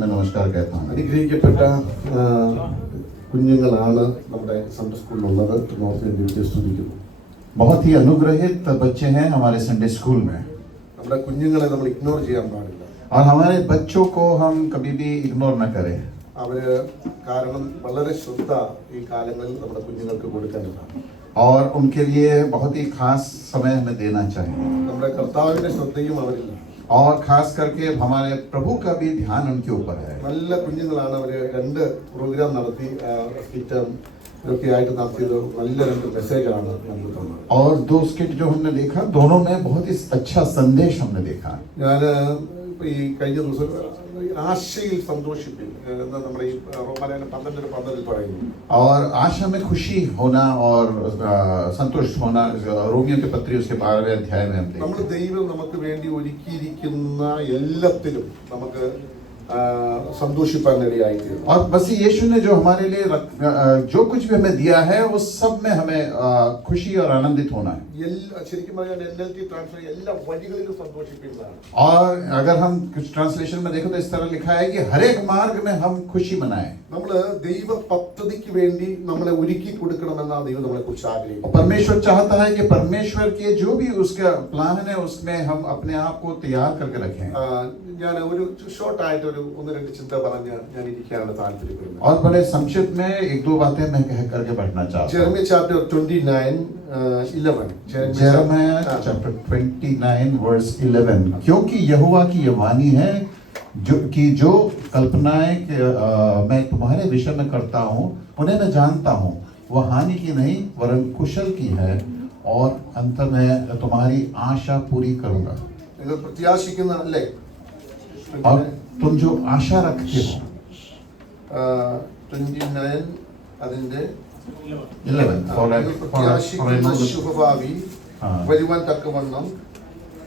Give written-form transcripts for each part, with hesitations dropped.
मैं नमस्कार कहता हूँ. അനുഗ്രഹിക്കപ്പെട്ട കുഞ്ഞുങ്ങളാണ് നമ്മുടെ സൺഡേ സ്കൂളിലുള്ളത് നോർത്ത് ഇന്ത്യയിൽ സ്തുതിക്കുന്നു. बहुत ही अनुग्रहित बच्चे हैं हमारे संडे स्कूल में. നമ്മുടെ കുഞ്ഞുങ്ങളെ നമ്മൾ ഇഗ്നോർ ചെയ്യാൻ പാടില്ല. और हमारे बच्चों को हम कभी भी इग्नोर न करें. അവര് കാരണം വളരെ ശ്രദ്ധ ഈ കാലങ്ങളിൽ നമ്മുടെ കുഞ്ഞുങ്ങൾക്ക് കൊടുക്കേണ്ടതാണ്. और उनके लिए बहुत ही खास समय हमें देना चाहिए. നമ്മുടെ കർത്താവിന്റെ ശ്രദ്ധയും അവരില്ല. और खास करके हमारे प्रभु का भी ध्यान उनके ऊपर है. നല്ല കുഞ്ഞുങ്ങളാണ്. അവര് 2 പ്രോഗ്രാം നടത്തി സ്കിറ്റും ഒക്കെ ആയിട്ട് നടത്തിയത് നല്ല 2 മെസ്സേജാണ് നമുക്ക് തന്നത്. और 2 स्किट जो हमने देखा दोनों में बहुत ही अच्छा संदेश हमने देखा. ഞാൻ ഈ കഴിഞ്ഞ ദിവസം ആശയിൽ സന്തോഷിപ്പിക്കും എന്ന് നമ്മുടെ ഈ റോമാലേഖനം 12:12 പറയുന്നു. और आशा में खुशी होना और संतुष्ट होना रोमियो के पत्री उसके 12वें अध्याय में हम देखते हैं. നമ്മൾ ദൈവം നമുക്ക് വേണ്ടി ഒരുക്കിയിരിക്കുന്ന എല്ലാത്തിലും നമുക്ക് संतोषिपान इड़ाईतीरुന്നു. और बस यीशु ने जो हमारे लिए जो कुछ भी हमें दिया है वो सब में हमें खुशी और आनंदित होना है. ശരിക്കും പറഞ്ഞാൽ NLT ട്രാൻസ്ലേഷൻ എല്ലാ വഴികളിലും സന്തോഷിപ്പിക്കുന്നതാണ്. और अगर हम कुछ ट्रांसलेशन में देखो तो इस तरह लिखा है कि हर एक मार्ग में हम खुशी मनाएं. നമ്മൾ ദൈവ പദ്ധതിക്ക് വേണ്ടി നമ്മളെ ഒരുക്കി കൊടുക്കണമെന്നാണ് ദൈവം നമ്മളെക്കുറിച്ച് ആഗ്രഹിക്കുന്നത്. परमेश्वर चाहता है कि परमेश्वर के जो भी उसका प्लान है उसमें हम अपने आप को तैयार करके रखें. ഞാൻ ഒരു ഷോർട്ട് ആയിട്ട് ഒരു 1-2 ചിന്ത പറഞ്ഞ് ഞാൻ ഇരിക്കാനാണ് താല്പര്യപ്പെടുന്നത്. और बड़े संक्षिप्त में 1-2 बातें मैं कह करके बढ़ना चाहता हूं. Jeremiah chapter 29:11. Jeremiah chapter 29 verse 11. क्योंकि यहोवा की यह वाणी है जो कल्पनाएं मैं तुम्हारे विषय में करता हूँ उन्हें मैं जानता हूँ. वह हानि की नहीं वरन कुशल की है और अंत में तुम्हारी आशा पूरी करूंगा. നിങ്ങൾ പ്രത്യാശിക്കുന്ന അല്ലേ? और तुम जो आशा रखते हो 29 അതിന്റെ 11 പ്രത്യാശിക്കുന്ന ശുഭഭാവി വരുവാൻ തക്കവണ്ണം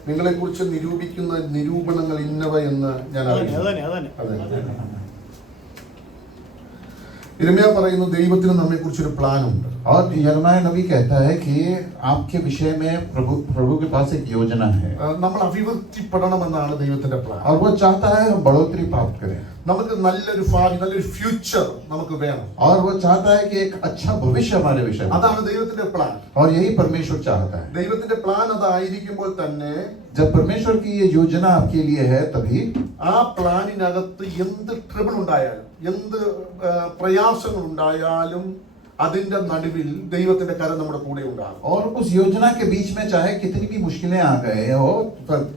നിങ്ങളെക്കുറിച്ച് നിരൂപിക്കുന്ന നിരൂപണങ്ങൾ ഇന്നവ എന്ന് ഞാൻ അറിയുന്നു. യിരെമ്യാ പറയുന്നു ദൈവത്തിന് നമ്മെക്കുറിച്ചൊരു പ്ലാൻ ഉണ്ട്. और यिर्मयाह नबी कहता है कि आपके विषय में प्रभु के पास एक योजना है. നമ്മൾ അഭിവൃദ്ധിപ്പെടണമെന്നാണ് ദൈവത്തിന്റെ പ്ലാൻ. और वो चाहता है हम बढ़ोतरी प्राप्त करें. നമുക്ക് നല്ലൊരു ഭാവി നല്ലൊരു ഫ്യൂച്ചർ നമുക്ക് വേണം. और वो चाहता है कि एक अच्छा भविष्य हमारे विषय में. അതാണ് ദൈവത്തിന്റെ പ്ലാൻ. और यही परमेश्वर चाहता है. ദൈവത്തിന്റെ പ്ലാൻ അതായിരിക്കുമ്പോൾ തന്നെ जब परमेश्वर की ये योजना आपके लिए है तभी ആ പ്ലാനിനകത്ത് എന്ത് ട്രബിൾ ഉണ്ടായാലും എന്ത് പ്രയാസങ്ങൾ ഉണ്ടായാലും അതിന്റെ നടുവിൽ ദൈവത്തിന്റെ കരം നമ്മുടെ കൂടെ ഉണ്ടാകും. और उस योजना के बीच में चाहे कितनी भी मुश्किलें आ गए हो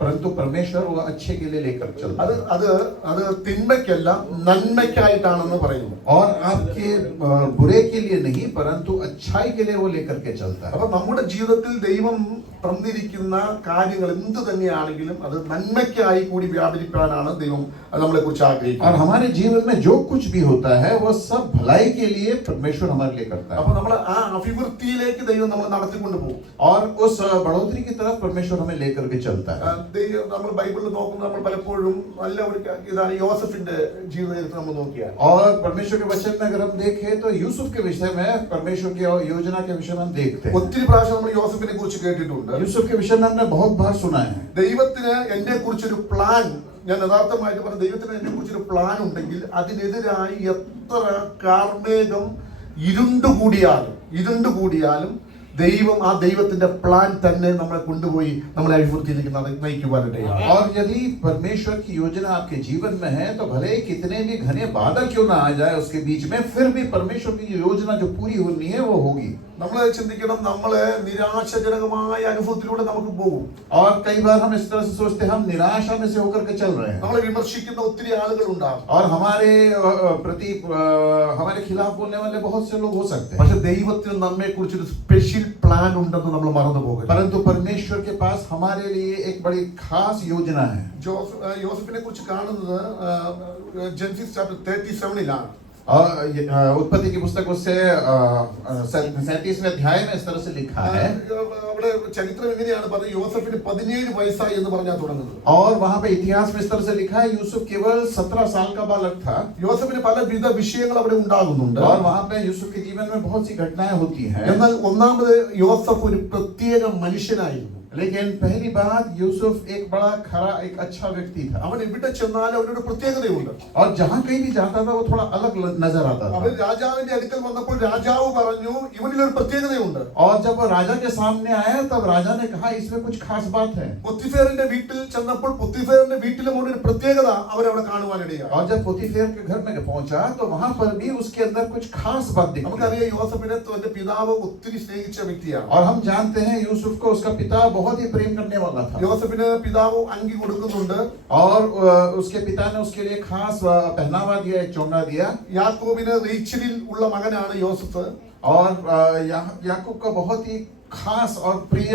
परंतु परमेश्वर वो अच्छे के लिए लेकर चलता है. അത് തിന്മയ്ക്കല്ല നന്മയ്ക്കായിട്ടാണെന്ന് പറയുന്നു. और आपके बुरे के लिए नहीं परंतु अच्छाई के लिए वो लेकर के चलता है. അപ്പോൾ നമ്മുടെ ജീവിതത്തിൽ ദൈവം തന്നിരിക്കുന്ന കാര്യങ്ങൾ എന്ത് തന്നെയാണെങ്കിലും അത് നന്മയ്ക്കായി കൂടി വ്യാപരിക്കാനാണ് ദൈവം നമ്മളെക്കുറിച്ച് ആഗ്രഹിക്കുന്നത്. और हमारे जीवन में जो कुछ भी होता है वो सब भलाई के लिए परमेश्वर हमारे लिए करता है. അപ്പോൾ നമ്മൾ ആ അഭിവൃദ്ധിയിലേക്ക് ദൈവം നമ്മളെ നടത്തിക്കൊണ്ട് പോകും. और उस बढ़ोतरी की तरफ परमेश्वर हमें लेकर के चलता है. നമ്മൾ ബൈബിളിൽ നോക്കുമ്പോൾ നമ്മൾ പലപ്പോഴും നല്ല ഒരു ഇതാണ് യോസഫിന്റെ ജീവിതത്തിൽ നമ്മൾ നോക്കിയാൽ. और परमेश्वर के वचन में अगर हम देखें तो यूसुफ के विषय में परमेश्वर की योजना के विषय में हम देखते हैं. ഒത്തിരി പ്രാവശ്യം നമ്മൾ യോസഫിനെ കുറിച്ച് കേട്ടിട്ടുണ്ട്. यूसुफ के विषय में हमने बहुत बार सुना है. ദൈവത്തിന് എന്നെ കുറിച്ചൊരു പ്ലാൻ, ഞാൻ യഥാർത്ഥമായിട്ട് പറഞ്ഞ ദൈവത്തിന് എന്നെ കുറിച്ചൊരു പ്ലാൻ ഉണ്ടെങ്കിൽ അതിനെതിരായി എത്ര കാർമേഘം ഇരുണ്ടുകൂടിയാലും ദൈവം ആ ദൈവത്തിന്റെ പ്ലാൻ തന്നെ നമ്മളെ കൊണ്ടുപോയി നമ്മളെ അഭിവൃദ്ധിയിലേക്ക് നയിക്കുവാനിടയാണ്. और यदि परमेश्वर की योजना आपके जीवन में है तो भले कितने भी घने बादल क्यों ना आ जाए उसके बीच में फिर भी परमेश्वर की योजना जो पूरी होनी है वो होगी. നമ്മൾ ചിന്തിക്കണം, നമ്മളെ നിരാശാജനകമായ അനുഭവത്തിലൂടെ നമുക്ക് പോകും. और कई बार हम इस तरह से सोचते हैं हम निराशा में से होकर के चल रहे हैं. നമ്മളെ വിമർശിക്കുന്ന ഒത്തിരി ആളുകൾ ഉണ്ടാകും. और हमारे प्रति हमारे खिलाफ बोलने वाले बहुत से लोग हो सकते हैं. പക്ഷെ ദൈവത്തിന് നമ്മെക്കുറിച്ചൊരു സ്പെഷ്യൽ പ്ലാൻ ഉണ്ടെന്ന് നമ്മൾ മറന്നു പോകരുത്. परंतु परमेश्वर के पास हमारे लिए एक बड़ी खास योजना है. യോസഫിനെ കുറിച്ച് കാണുന്നത് ജെനസിസ് ചാപ്റ്റർ 37 उत्पत्ति की पुस्तक उससे 37वें अध्याय में इस तरह से लिखा है. അവിടെ ചരിത്രം എങ്ങനെയാണ് പറയുന്നത്? യോസഫിന് 17 വയസ്സായി എന്ന് പറഞ്ഞാൽ തുടങ്ങുന്നത്. और वहां पे इतिहास में इस तरह से लिखा है यूसुफ केवल 17 साल का बालक था. യോസഫിന് പലവിധ വിഷയങ്ങൾ അവിടെ ഉണ്ടാകുന്നുണ്ട്. और वहां पे यूसुफ के जीवन में बहुत सी घटनाएं होती हैं. എന്നാൽ ഒന്നാമത് യോസഫ് ഒരു പ്രത്യേക മനുഷ്യനായിരുന്നു. लेकिन पहली बात, यूसुफ एक बड़ा खरा, एक अच्छा व्यक्ति था। അവൻ എവിടെ ചെന്നാലും അവനൊരു പ്രത്യേകതയുണ്ട്. और जहाँ कहीं भी जाता था वो थोड़ा अलग नजर आता था। അവൻ രാജാവിന്റെ അടുക്കൽ വന്നപ്പോൾ രാജാവ് പറഞ്ഞു ഇവനിലൊരു പ്രത്യേകതയുണ്ട്. और जब वो राजा के सामने आया तब राजा ने कहा इसमें कुछ खास बात है। പൊത്തിഫേറിന്റെ വീട്ടിൽ ചെന്നപ്പോൾ പൊത്തിഫേറിന്റെ വീട്ടിലും ഒരു പ്രത്യേകത അവരവിടെ കാണുവാനിടയായി. और जब पोतीफेर के घर में पहुंचा तो वहां पर भी उसके अंदर कुछ खास बात दिखी। നമുക്കറിയാം യോസഫിനെ തന്റെ പിതാവ് ഒത്തിരി സ്നേഹിച്ച വ്യക്തിയാണ്. और हम जानते हैं यूसुफ को उसका पिता बहुत ही प्रेम करने वाला था। യോസഫിന് പിതാവ് അങ്കി കൊടുക്കുന്നുണ്ട്. और उसके पिता ने उसके लिए खास पहनावा दिया, एक चोंगा दिया। യാക്കോബിന് റേച്ചലിൽ ഉള്ള മകനാണ് യോസഫ്. और याकूब का बहुत ही खास और प्रिय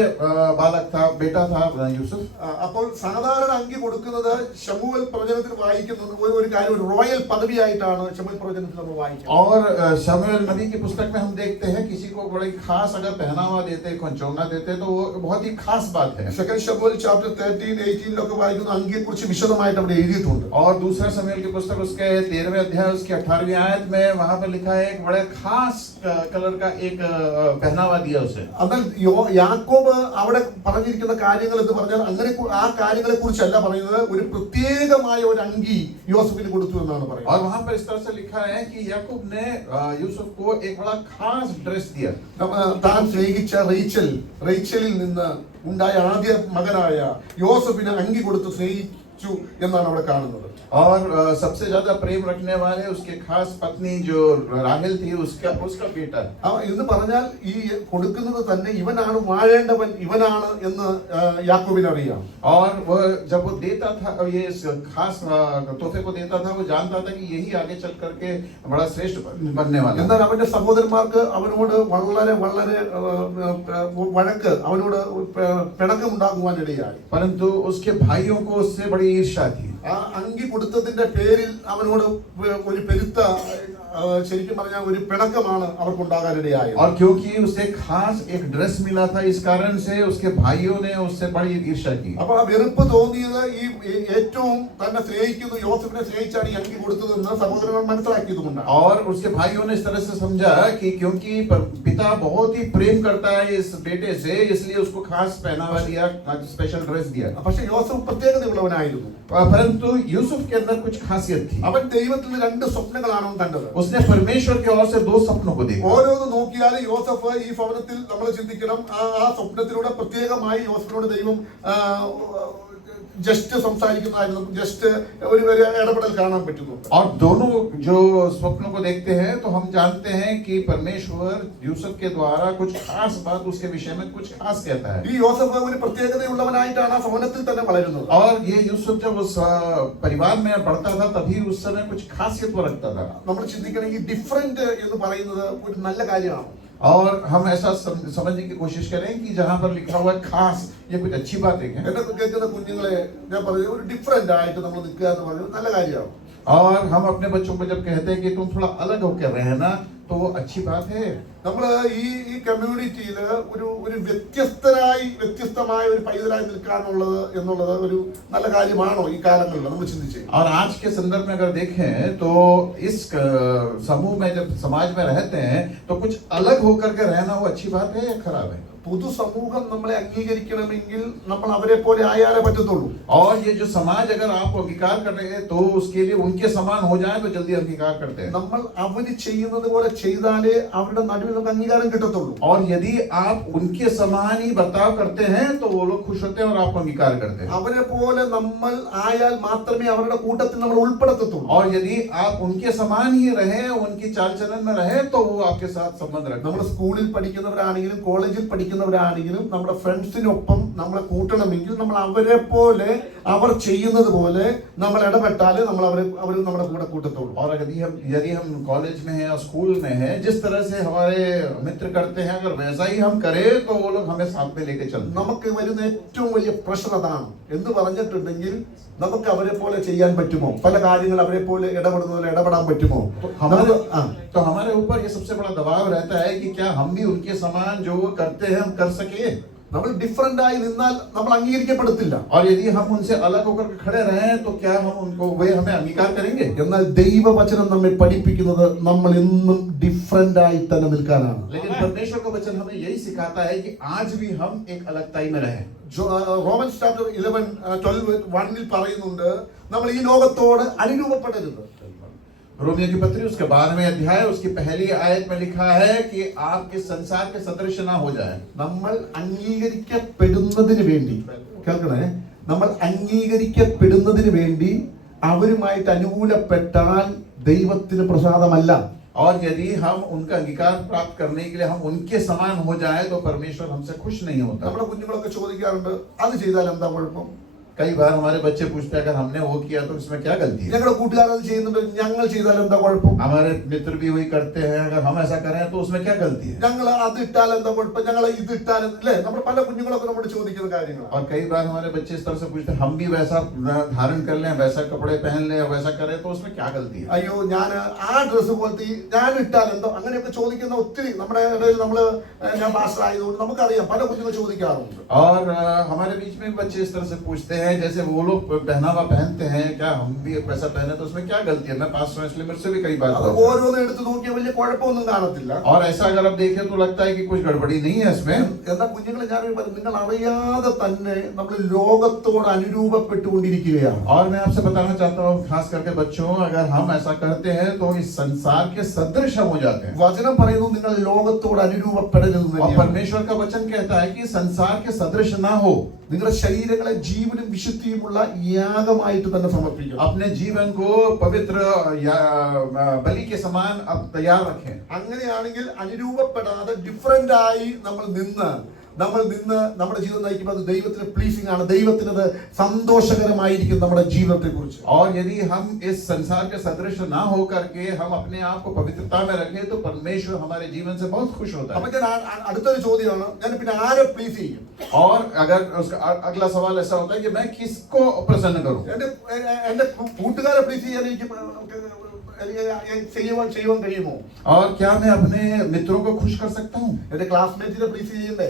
बालक था, बेटा था यूसुफ। അപ്പോൾ സാധാരണ അങ്കി കൊടുക്കുന്നത് ശമൂവേൽ പ്രവചനത്തിൽ വായിക്കുന്നത് ഒരു കാര്യം, ഒരു റോയൽ പദവിയായിട്ടാണ് ശമൂവേൽ പ്രവചനത്തിൽ നമ്മൾ വായിക്കുന്നത്. और शमूएल नबी की पुस्तक में हम देखते हैं किसी को बड़ी खास अगर पहनावा देते, चोंगा देते तो वो बहुत ही खास बात है। സെക്കൻഡ് ശമൂവേൽ ചാപ്റ്റർ 13-18 വായിക്കുന്ന അങ്കിയെ കുറിച്ച് വിശദമായിട്ട് അവിടെ എഴുതിയിട്ടുണ്ട്. और दूसरा शमूएल की पुस्तक उसके 13वें अध्याय उसके 18वीं आयत में वहां पर लिखा है एक बड़े खास कलर का एक पहनावा दिया उसे। എന്നാൽ യാക്കോബ് അവിടെ പറഞ്ഞിരിക്കുന്ന കാര്യങ്ങൾ എന്ന് പറഞ്ഞാൽ അങ്ങനെ ആ കാര്യങ്ങളെ കുറിച്ചല്ല പറയുന്നത്, ഒരു പ്രത്യേകമായ ഒരു അങ്കി യോസഫിന് കൊടുത്തു എന്നാണ് പറയുന്നത്. और वहां पर इस तरह से लिखा है कि याकूब ने यूसुफ को एक बड़ा खास ड्रेस दिया। താൻ സ്നേഹിച്ച റേച്ചലിൽ നിന്ന് ഉണ്ടായ ആദ്യ മകനായ യോസഫിന് അങ്കി കൊടുത്ത് സ്നേഹിച്ചു എന്നാണ് അവിടെ കാണുന്നത്. और सबसे ज्यादा प्रेम रखने वाले उसके खास पत्नी जो राहेल थी, उसका बेटा। എന്ന് പറഞ്ഞാൽ ഈ കൊടുക്കുന്നത് തന്നെ ഇവനാണ് വാഴേണ്ടവൻ, ഇവനാണ് എന്ന് യാക്കോബിന് അറിയാം. और वो जब वो देता था, ये खास तोहफे को देता था, वो जानता था कि यही आगे चल करके बड़ा श्रेष्ठ बनने वाला। എന്നാൽ അവന്റെ സഹോദരന്മാർക്ക് അവനോട് വളരെ വളരെ വഴക്ക്, അവനോട് പിണക്കമുണ്ടാകുവാനിടയായി. परंतु उसके भाइयों को उससे बड़ी ईर्ष्या थी। ആ അങ്കി കൊടുത്തതിന്റെ പേരിൽ അവനോട് ഒരു പെരുത്ത, ശരിക്കും പറഞ്ഞാൽ ഒരു പിണക്കമാണ് അവർക്കുണ്ടാകാനിടയായത്. और क्योंकि उसे खास एक ड्रेस मिला था, इस कारण से उसके भाइयों ने उससे बड़ी ईर्ष्या की। അപ്പോൾ ആ വെറുപ്പ് തോന്നിയത് ഈ ഏറ്റവും തന്നെ സ്നേഹിക്കുന്ന യോസഫിനെ സ്നേഹിച്ചാണ് ഈ അങ്കി കൊടുത്തതെന്ന് സഹോദരങ്ങൾ മനസ്സിലാക്കിയതുകൊണ്ടാണ്. और उसके भाइयों ने इस तरह से समझा कि क्योंकि पिता बहुत ही प्रेम करता है इस बेटे से, इसलिए उसको खास पहनावा दिया, स्पेशल ड्रेस दिया। പക്ഷെ യോസഫ് പ്രത്യേകതയുള്ളവനായിരുന്നു. परंतु यूसुफ के अंदर कुछ खासियत थी। അവൻ ദൈവത്തിൽ നിന്ന് രണ്ട് സ്വപ്നങ്ങളാണ് കണ്ടത്. उसने परमेश्वर की ओर से 2 सपनों को देखा। ഓരോന്ന് നോക്കിയാൽ യോസഫ് ഈ ഭവനത്തിൽ നമ്മൾ ചിന്തിക്കണം, ആ സ്വപ്നത്തിലൂടെ പ്രത്യേകമായി യോസഫിനോട് ദൈവം ജസ്റ്റ് സംസാരിക്കുന്നതായിരുന്നു, ജസ്റ്റ് ഒരു ഇടപെടൽ കാണാൻ പറ്റുന്നു. और दोनों जो स्वप्नों को देखते हैं तो हम जानते हैं कि परमेश्वर यूसुफ के द्वारा कुछ खास बात उसके विषय में कुछ खास कहता है। ഈ യോസഫ് ഒരു പ്രത്യേകതയുള്ളവനായിട്ടാണ് ആ ഭവനത്തിൽ തന്നെ വളരുന്നത്. और ये यूसुफ जब उस परिवार में पढ़ता था तभी उस समय कुछ खासियत वो रखता था। നമ്മൾ ചിന്തിക്കണം, ഈ ഡിഫറെന്റ് എന്ന് പറയുന്നത് ഒരു നല്ല കാര്യമാണ്. और हम ऐसा समझने की कोशिश करें कि जहां पर लिखा हुआ है खास, ये कुछ अच्छी बात है क्या? എന്നെ കേൾക്കുന്ന കുഞ്ഞുങ്ങളെ ഞാൻ പറയുന്നത്, ഒരു ഡിഫറെന്റ് ആയിട്ട് നമ്മൾ നിൽക്കുക എന്ന് പറയുന്നത് നല്ല കാര്യമാണ്. और हम अपने बच्चों को जब कहते हैं कि तुम थोड़ा अलग होकर रहना, तो वो अच्छी बात है। നമ്മൾ ഈ കമ്മ്യൂണിറ്റിയിൽ ഒരു വ്യത്യസ്തമായ ഒരു പൈതലായി നിൽക്കാനുള്ളത് എന്നുള്ളത് ഒരു നല്ല കാര്യമാണോ ഈ കാലങ്ങളിൽ നമ്മൾ ചിന്തിച്ചേ? और आज के संदर्भ में अगर देखें तो इस समूह में जब समाज में रहते हैं तो कुछ अलग होकर के रहना वो अच्छी बात है या खराब है? പൊതുസമൂഹം നമ്മളെ അംഗീകരിക്കണമെങ്കിൽ നമ്മൾ അവരെ പോലെ ആയാലേ പറ്റത്തുള്ളൂ. और ये जो समाज अगर आपको अंगीकार कर रहे हैं तो उसके लिए उनके समान हो जाए तो जल्दी अंगीकार करते हैं। നമ്മൾ അവര് ചെയ്യുന്നത് പോലെ ചെയ്താലേ അവരുടെ നടുവിൽ നമുക്ക് അംഗീകാരം കിട്ടത്തുള്ളൂ. और यदि आप उनके समान ही बर्ताव करते हैं तो वो लोग खुश होते हैं और आपको अंगीकार करते हैं। അവരെ പോലെ നമ്മൾ ആയാൽ മാത്രമേ അവരുടെ കൂട്ടത്തിൽ നമ്മൾ ഉൾപ്പെടുത്തത്തുള്ളൂ. और यदि आप उनके समान ही रहे, उनकी चाल चलन में रहे तो वो आपके साथ संबंध रखते നമ്മൾ हैं। സ്കൂളിൽ പഠിക്കുന്നവരാണെങ്കിലും കോളേജിൽ പഠിക്കുന്നവരാണെങ്കിലും നമ്മുടെ ഫ്രണ്ട്സിനൊപ്പം നമ്മളെ കൂട്ടണമെങ്കിൽ നമ്മൾ അവരെ പോലെ, അവർ ചെയ്യുന്നത് പോലെ നമ്മൾ ഇടപെട്ടാലേ നമ്മൾ അവർ നമ്മുടെ കൂടെ കൂട്ടത്തുള്ളൂ. और यदि हम कॉलेज में हैं और स्कूल में हैं, जिस तरह से हमारे मित्र करते हैं अगर वैसा ही हम करें तो वो लोग हमें साथ में लेके चलते हैं। നമുക്ക് വരുന്ന ഏറ്റവും വലിയ പ്രശ്നം അതാണ്. എന്ന് പറഞ്ഞിട്ടുണ്ടെങ്കിൽ നമുക്ക് അവരെ പോലെ ചെയ്യാൻ പറ്റുമോ? പല കാര്യങ്ങൾ അവരെ പോലെ ഇടപെടുന്നതിൽ ഇടപെടാൻ പറ്റുമോ? तो हमारे ऊपर ये सबसे बड़ा दबाव रहता है कि क्या हम भी उनके समान जो वो करते हैं हम कर सके। നമ്മൾ ഡിഫറെന്റ് ആയി നിന്നാൽ നമ്മൾ അംഗീകരിക്കപ്പെടത്തില്ല. और यदि हम उनसे अलग होकर के खड़े रहे तो क्या हम उनको वे हमें अंगीकार करेंगे? എന്നാൽ ദൈവവചനം നമ്മെ പഠിപ്പിക്കുന്നത് നമ്മൾ എന്നും ഡിഫറെന്റ് ആയി തന്നെ നിൽക്കാനാണ്. लेकिन परमेश्वर का वचन हमें यही सिखाता है कि आज भी हम एक अलगताई में रहें. റോമൻസ് ചാപ്റ്റർ 11:1 പറയുന്നുണ്ട് നമ്മൾ ഈ ലോകത്തോട് അനുരൂപപ്പെടരുത്. रोमियो की पत्री उसके 12वें अध्याय उसकी पहली आयत में लिखा है कि आप इस संसार के सदृश ना हो जाए. നമ്മൾ അംഗീകരിക്കപ്പെടുന്നതിന് വേണ്ടി കേൾക്കണേ, നമ്മൾ അംഗീകരിക്കപ്പെടുന്നതിന് വേണ്ടി അവരുമായിട്ട് അനുകൂലപ്പെട്ടാൽ ദൈവത്തിന് പ്രസാദമല്ല. और यदि हम उनका अंगीकार प्राप्त करने के लिए हम उनके समान हो जाए तो परमेश्वर हमसे खुश नहीं होता. നമ്മുടെ കുഞ്ഞുങ്ങളൊക്കെ ചോദിക്കാറുണ്ട്, അത് ചെയ്താൽ എന്താ കുഴപ്പം? कई बार हमारे बच्चे पूछते हैं अगर हमने वो किया तो इसमें क्या गलती है? ഞങ്ങളുടെ കൂട്ടുകാർ അത് ചെയ്യുന്നുണ്ട്, ഞങ്ങൾ ചെയ്താൽ എന്താ കുഴപ്പം? हमारे मित्र भी वही करते हैं, अगर हम ऐसा करें तो उसमें क्या गलती है? ഞങ്ങൾ അത് ഇട്ടാൽ എന്താ കുഴപ്പം, ഞങ്ങൾ ഇത് ഇട്ടാൽ അല്ലേ? നമ്മുടെ പല കുഞ്ഞുങ്ങളൊക്കെ നമ്മോട് ചോദിക്കുന്ന കാര്യങ്ങളാണ്. और कई बार हमारे बच्चे इस तरह से पूछते हैं हम भी वैसा धारण कर लें, वैसा कपड़े पहन लें, वैसा करें तो उसमें क्या गलती है? അയ്യോ ഞാൻ ആ ഡ്രസ്സ് പോലത്തെ ഞാൻ ഇട്ടാൽ എന്തോ, അങ്ങനെയൊക്കെ ചോദിക്കുന്ന ഒത്തിരി നമ്മുടെ ഇടയിൽ ഞാൻ പാസ്റ്റർ ആയതുകൊണ്ട് നമുക്കറിയാം പല കുഞ്ഞുങ്ങൾ ചോദിക്കാറുണ്ട്. और हमारे बीच में बच्चे इस तरह से पूछते हैं जैसे वो लोग पहनावा पहनते हैं, क्या हम भी वैसा पहने तो उसमें क्या गलती है? मैं पास्टर हूं इसलिए मेरे से भी कई बार ഓരോന്നും എടുത്ത് നോക്കിയാൽ വലിയ കുഴപ്പമൊന്നും കാണത്തില്ല. और ऐसा अगर आप देखें तो लगता है कि कुछ गड़बड़ी नहीं है इसमें. എന്നാൽ കുഞ്ഞുങ്ങളെ ഞാൻ നിങ്ങൾ അറിയാതെ തന്നെ നമ്മൾ ലോകത്തോട് അനുരൂപപ്പെട്ടുകൊണ്ടിരിക്കുകയാണ്. और मैं आपसे बताना चाहता हूँ खास करके बच्चों, अगर हम ऐसा करते हैं तो इस संसार के सदृश हम हो जाते हैं. വചനം പറയുന്നു നിങ്ങൾ ലോകത്തോട് അനുരൂപപ്പെടരുത്. और परमेश्वर का वचन कहता है कि संसार के सदृश ना हो. നിങ്ങളുടെ ശരീരങ്ങളെ ജീവനും വിശുദ്ധിയുമുള്ള യാഗമായിട്ട് തന്നെ സമർപ്പിക്കണം. अपने जीवन को पवित्र या बलि के समान अब तैयार रखें. അങ്ങനെയാണെങ്കിൽ അനുരൂപപ്പെടാതെ ഡിഫറെന്റ് ആയി നമ്മൾ നിന്ന് നമ്മുടെ ജീവിതം നയിക്കുമ്പോൾ അത് ദൈവത്തിന് പ്ലീസിംഗ് ആണ്. ദൈവത്തിന് അത് സന്തോഷകരമായിരിക്കും നമ്മുടെ ജീവിതത്തെ കുറിച്ച്. और यदि हम इस संसार के सदृश ना हो करके हम अपने आप को पवित्रता में रखें तो परमेश्वर हमारे जीवन से बहुत खुश होता है. അപ്പോൾ ഞാൻ അടുത്തൊരു ചോദ്യമാണ്, ഞാൻ പിന്നെ ആരെ പ്ലീസ് ചെയ്യും? और अगर उसका अगला सवाल ऐसा होता है कि मैं किसको प्रसन्न करूं? എന്റെ കൂട്ടുകാരെ പ്ലീസ് ചെയ്യാൻ എനിക്ക് ചെയ്യുവാൻ കഴിയുമോ? और क्या मैं अपने मित्रों को खुश कर सकता हूँ? എന്റെ ക്ലാസ്മേറ്റിനെ പ്ലീസ് ചെയ്യണ്ടേ?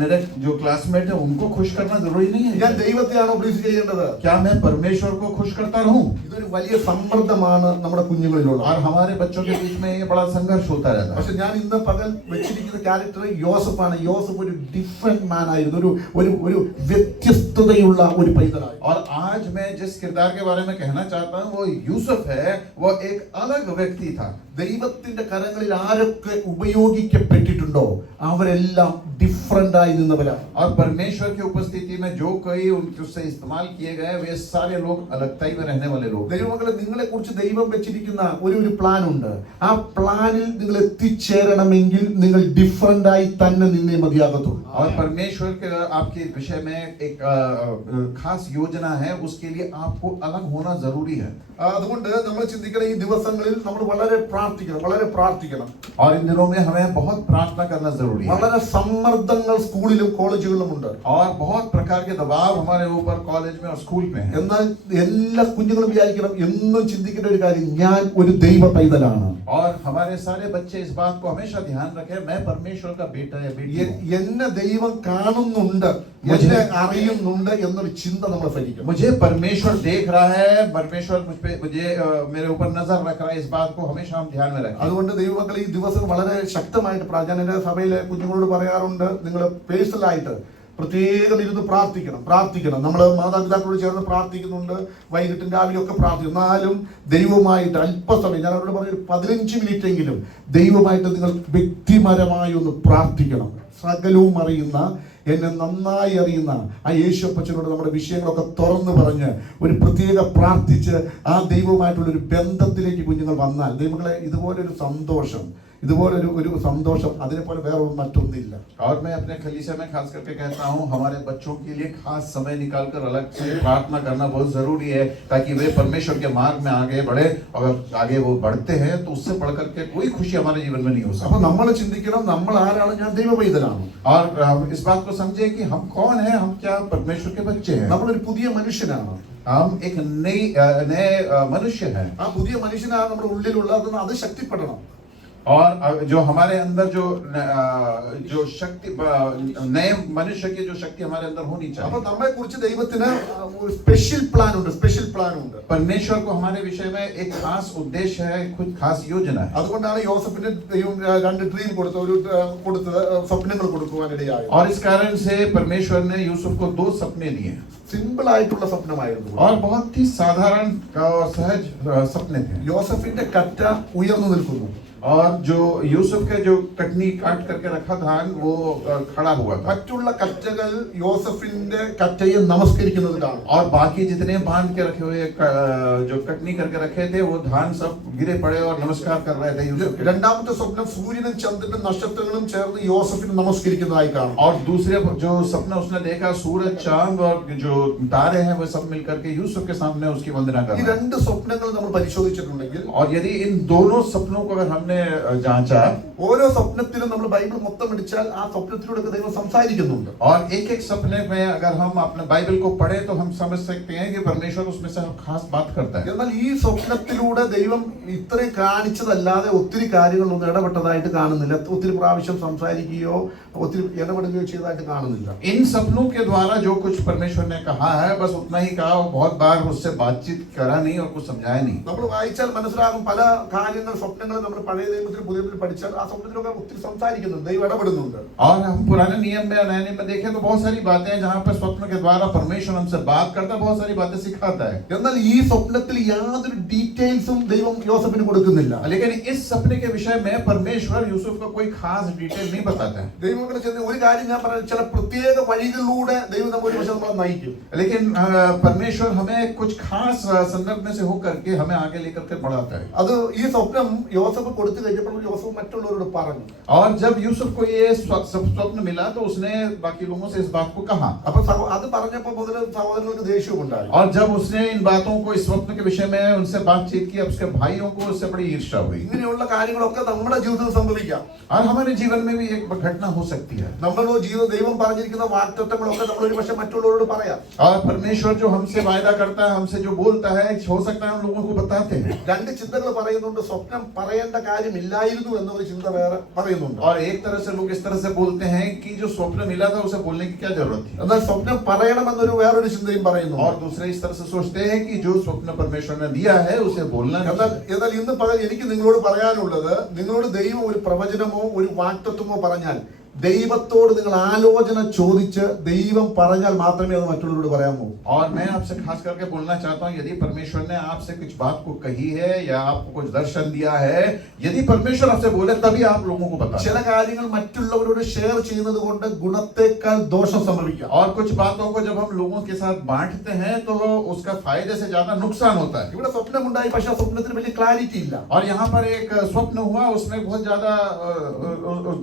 मेरे जो क्लासमेट है उनको खुश करना जरूरी नहीं ഞാൻ है. ദൈവത്തെയാണോ പ്ലീസ് ചെയ്യേണ്ടത്? क्या मैं परमेश्वर को खुश करता रहूं? ഇതൊരു വലിയ സമ്മർദ്ദമാണ് നമ്മുടെ കുഞ്ഞുങ്ങളിലുള്ള. और हमारे बच्चों के बीच में ये बड़ा संघर्ष होता रहता है. പക്ഷെ ഞാൻ ഇന്ന് പകൽ വെച്ചിരിക്കുന്ന ക്യാരക്ടർ യോസഫാണ്. യോസഫ് ഒരു ഡിഫറെന്റ് മാൻ ആയിരുന്നു, ഒരു വ്യത്യസ്തതയുള്ള ഒരു പൈതലായിരുന്നു. और आज मैं जिस किरदार के बारे में कहना चाहता हूँ वो यूसुफ है. वो एक अलग व्यक्ति था. ദൈവത്തിന്റെ കരങ്ങളിൽ ആരൊക്കെ ഉപയോഗിക്കപ്പെട്ടിട്ടുണ്ടോ അവരെല്ലാം ഡിഫറെന്റ് ആയി നിന്നവരാണ്. और परमेश्वर की उपस्थिति में जो कोई उनसे इस्तेमाल किए गए वे सारे लोग अलगताई में रहने वाले लोग. ദൈവമക്കളെ, നിങ്ങളെ കുറിച്ച് ദൈവം വെച്ചിരിക്കുന്ന ഒരു പ്ലാൻ ഉണ്ട്. ആ പ്ലാനിൽ നിങ്ങൾ എത്തിച്ചേരണമെങ്കിൽ നിങ്ങൾ ഡിഫറെന്റ് ആയി തന്നെ നിന്നേ മതിയാകത്തുള്ളൂ. और परमेश्वर के आपके विषय में एक खास योजना है, उसके लिए आपको अलग होना जरूरी है. അതുകൊണ്ട് നമ്മൾ ചിന്തിക്കണം, ഈ ദിവസങ്ങളിൽ നമ്മൾ വളരെ പ്രാർത്ഥിക്കണം. और इन दिनों में हमें बहुत प्रार्थना करना जरूरी है. വളരെ സമ്മർദ്ദങ്ങൾ സ്കൂളിലും കോളേജുകളിലും ഉണ്ട്. और बहुत प्रकार के दबाव हमारे ऊपर कॉलेज में और स्कूल में है. എന്നാൽ എല്ലാ കുഞ്ഞുങ്ങളും വിചാരിക്കണം, എന്നും ചിന്തിക്കേണ്ട ഒരു കാര്യം, ഞാൻ ഒരു ദൈവ പൈതലാണ്. और हमारे सारे बच्चे इस बात को हमेशा ध्यान रखें, मैं परमेश्वर का बेटा या बेटी हूं. എന്നെ ദൈവം കാണുന്നുണ്ട്, എന്നെ അറിയുന്നുണ്ട് എന്നൊരു ചിന്ത നമ്മൾ ഭരിക്കണം. मुझे परमेश्वर देख रहा है, परमेश्वर मुझे मेरे ऊपर नजर रख रहा है, इस बात को हमेशा हम ध्यान में रखें. അതുകൊണ്ട് ദൈവമക്കൾ ഈ ദിവസം വളരെ ശക്തമായിട്ട് ഞാൻ എൻ്റെ സഭയിലെ കുഞ്ഞുങ്ങളോട് പറയാറുണ്ട്, നിങ്ങൾ പേഴ്സണലായിട്ട് പ്രത്യേകം ഇരുന്ന് പ്രാർത്ഥിക്കണം. നമ്മൾ മാതാപിതാക്കളോട് ചേർന്ന് പ്രാർത്ഥിക്കുന്നുണ്ട്, വൈകിട്ടും രാവിലെ ഒക്കെ പ്രാർത്ഥിക്കും. എന്നാലും ദൈവമായിട്ട് അല്പസമയം, ഞാൻ അവരോട് പറഞ്ഞൊരു 15 മിനിറ്റ് എങ്കിലും ദൈവമായിട്ട് നിങ്ങൾ വ്യക്തിപരമായി ഒന്ന് പ്രാർത്ഥിക്കണം. സകലവും അറിയുന്ന, എന്നെ നന്നായി അറിയുന്ന ആ യേശുപ്പച്ചനോട് നമ്മുടെ വിഷയങ്ങളൊക്കെ തുറന്നു പറഞ്ഞ് ഒരു പ്രത്യേക പ്രാർത്ഥിച്ച് ആ ദൈവവുമായിട്ടുള്ളൊരു ബന്ധത്തിലേക്ക് കുഞ്ഞുങ്ങൾ വന്നാൽ, ദൈവങ്ങളെ ഇതുപോലൊരു സന്തോഷം അതിനെ പോലെ വേറെ മറ്റൊന്നില്ല. और मैं अपने खलीसा में खास करके कहता हूँ, हमारे बच्चों के लिए खास समय निकालकर अलग से प्रार्थना करना बहुत जरूरी है, ताकि वे परमेश्वर के मार्ग में आगे बढ़े. अगर आगे वो बढ़ते हैं तो उससे बढ़ करके कोई खुशी हमारे जीवन में नहीं हो सकती. അപ്പോൾ നമ്മൾ ചിന്തിക്കണം, നമ്മൾ ആരാണ്? ഞാൻ ദൈവ പൈതലാണ്. और इस बात को समझे कि हम कौन है, हम क्या परमेश्वर के बच्चे हैं. നമ്മളൊരു പുതിയ മനുഷ്യനാണ്. हम एक नए मनुष्य हैं. ആ പുതിയ മനുഷ്യനാണ് നമ്മുടെ ഉള്ളിലുള്ളത്, അത് ശക്തിപ്പെടണം. और जो हमारे अंदर जो शक्ति, नए मनुष्य की जो शक्ति हमारे अंदर होनी അപ്പൊ चाहिए। നമ്മളെ കുറിച്ച് ദൈവത്തിന് ഒരു സ്പെഷ്യൽ പ്ലാൻ ഉണ്ട്. परमेश्वर को हमारे विषय में एक खास उद्देश्य है, कुछ खास योजना है। അതുകൊണ്ടാണ് യോസഫിന് ദൈവം 2 ഡ്രീം കൊടുത്തത്, സ്വപ്നങ്ങൾ കൊടുക്കുവാനിടയായത്. और इस कारण से परमेश्वर ने यूसुफ को 2 सपने दिए സിമ്പിൾ ആയിട്ടുള്ള സ്വപ്നമായിരുന്നു. और बहुत ही साधारण और सहज सपने थे। യോസഫിന്റെ കറ്റ ഉയർന്നു നിൽക്കുന്നു. और जो यूसुफ के जो कटनी काट करके रखा धान वो खड़ा हुआ था। മറ്റുള്ള കറ്റകൾ യോസഫിന്റെ കറ്റയെ നമസ്കരിക്കുന്നത് കാണും. और बाकी जितने बांध के रखे हुए जो कटनी करके रखे थे वो धान सब गिरे पड़े और नमस्कार कर रहे थे यूसुफ के। രണ്ടാമത്തെ സ്വപ്നം സൂര്യനും ചന്ദ്രനും നക്ഷത്രങ്ങളും ചേർന്ന് യോസഫിനെ നമസ്കരിക്കുന്നതായി കാണും. और दूसरे जो सपना उसने देखा, सूरज चांद और जो तारे हैं वो सब मिलकर के यूसुफ के सामने उसकी वंदना कर ഈ रहे हैं। 2 സ്വപ്നങ്ങൾ നമ്മൾ പരിശോധിച്ചിട്ടുണ്ടെങ്കിൽ, और यदि इन दोनों सपनों को अगर हमने जांचा, ഓരോ സ്വപ്നത്തിലും നമ്മൾ ബൈബിൾ മൊത്തം എടുത്താൽ ആ സ്വപ്നത്തിലൂടെ ദൈവം സംസാരിക്കുന്നുണ്ട്. और एक एक सपने में अगर हम अपने बाइबल को पढ़े तो हम समझ सकते हैं कि परमेश्वर उसमें से खास बात करता है। എന്നാൽ ഈ സ്വപ്നത്തിലൂടെ ദൈവം ഇത്രയും കാണിച്ചതല്ലാതെ ഒത്തിരി കാര്യങ്ങളൊന്നും ഇടപെട്ടതായിട്ട് കാണുന്നില്ല. ഒത്തിരി പ്രാവശ്യം സംസാരിക്കുകയോ ഒത്തിരി ഇടപെടുകയോ ചെയ്തതായിട്ട് കാണുന്നില്ല. इन सपनों के द्वारा जो कुछ परमेश्वर ने कहा है बस उतना ही कहा, बहुत बार उससे बातचीत करा नहीं और कुछ समझाया नहीं। നമ്മൾ വായിച്ചാൽ മനസ്സിലാകും, പല കാര്യങ്ങൾ സ്വപ്നങ്ങൾ നമ്മൾ പഴയ നിയമത്തിൽ പുതിയ നിയമത്തിൽ പഠിച്ചാൽ ആ സ്വപ്നത്തിലൊക്കെ ഒത്തിരി സംസാരിക്കുന്നുണ്ട്, ദൈവം ഇടപെടുന്നുണ്ട്. और हम पुराने नियम में नए नियम में देखें तो बहुत सारी बातें हैं जहाँ पर स्वप्न के द्वारा परमेश्वर हमसे बात करता है, बहुत सारी बातें सिखाता है। എന്നാൽ ഈ സ്വപ്നത്തിൽ യാതൊരു ഡീറ്റെയിൽസും ദൈവം യോസഫിന് കൊടുക്കുന്നില്ല. लेकिन इस सपने के विषय में परमेश्वर यूसुफ को कोई खास डिटेल नहीं बताता है। ദൈവം ഇവിടെ ചെന്ന് ഒരു കാര്യം ഞാൻ പറയാം, ചില പ്രത്യേക വഴികളിലൂടെ ദൈവം നമ്മൾ ഒരു പക്ഷേ നമ്മളെ നയിക്കും. लेकिन परमेश्वर हमें कुछ खास संदर्भ में से होकर के हमें आगे लेकर के बढ़ाता है। അത് ഈ സ്വപ്നം യോസഫ് കൊടുത്തു കഴിഞ്ഞപ്പോൾ യോസഫ് മറ്റുള്ളവരോട് പറഞ്ഞു. और जब यूसुफ को ये स्वप्न मिला तो उसने बाकी लोगों से इस बात को कहा। അപ്പൊ അത് പറഞ്ഞപ്പോൾ മുതൽ സഹോദരങ്ങൾക്ക് ദേഷ്യവും ഉണ്ടായി. और जब उसने इन बातों को, इस स्वप्न के विषय में उनसे बातचीत की, अब उसके भाइयों को उससे बड़ी ईर्ष्या हुई। ഇങ്ങനെയുള്ള കാര്യങ്ങളൊക്കെ നമ്മുടെ ജീവിതത്തിൽ സംഭവിക്കാം. और हमारे जीवन में भी एक घटना हो सकती है। ദൈവം പറഞ്ഞിരിക്കുന്ന വാഗ്ദത്തങ്ങളൊക്കെ നമ്മൾ ഒരു പക്ഷേ മറ്റുള്ളവരോട് പറയാം. और परमेश्वर जो हमसे वायदा करता है, हमसे जो बोलता है, हो सकता है हम लोगों को बताते हैं। 2 ചിന്തകൾ പറയുന്നുണ്ട്. സ്വപ്നം പറയേണ്ട കാര്യമില്ലായിരുന്നു എന്നൊരു ചിന്ത വേറെ പറയുന്നുണ്ട്. और एक तरह से लोग इस तरह से बोलते हैं कि जो स्वप्न मिला था उसे बोलने की क्या जरूरत थी। എന്നാൽ സ്വപ്നം പറയണമെന്നൊരു വേറൊരു ചിന്തയും പറയുന്നു. और दूसरे इस तरह से सोचते हैं कि जो स्वप्न परमेश्वर ने दिया है उसे बोलना नहीं। എന്നാൽ ഇന്ന് എനിക്ക് നിങ്ങളോട് പറയാനുള്ളത്, നിങ്ങളോട് ദൈവം ഒരു പ്രവചനമോ ഒരു വാഗ്ദത്തമോ പറഞ്ഞാൽ ദൈവത്തോട് നിങ്ങൾ ആലോചന ചോദിച്ച് ദൈവം പറഞ്ഞാൽ മാത്രമേ അത് മറ്റുള്ളവരോട് പറയാമോ. और मैं आपसे खास करके बोलना चाहता हूँ, यदि परमेश्वर ने आपसे कुछ बात को कही है या आपको कुछ दर्शन दिया है, यदि परमेश्वर आपसे बोले तभी आप लोगों को बताएं। ചില കാര്യങ്ങൾ മറ്റുള്ളവരോട് ഷെയർ ചെയ്യുന്നത് കൊണ്ട് ഗുണത്തേക്കാൾ ദോഷം സംഭവിക്കാം. और कुछ बातों को जब हम लोगों के साथ बांटते हैं तो उसका फायदे से ज्यादा नुकसान होता है। ഇവിടെ സ്വപ്നമുണ്ടായി, പക്ഷേ ആ സ്വപ്നത്തിന് വലിയ ക്ലാരിറ്റി ഇല്ല. और यहाँ पर एक स्वप्न हुआ, उसमें बहुत ज्यादा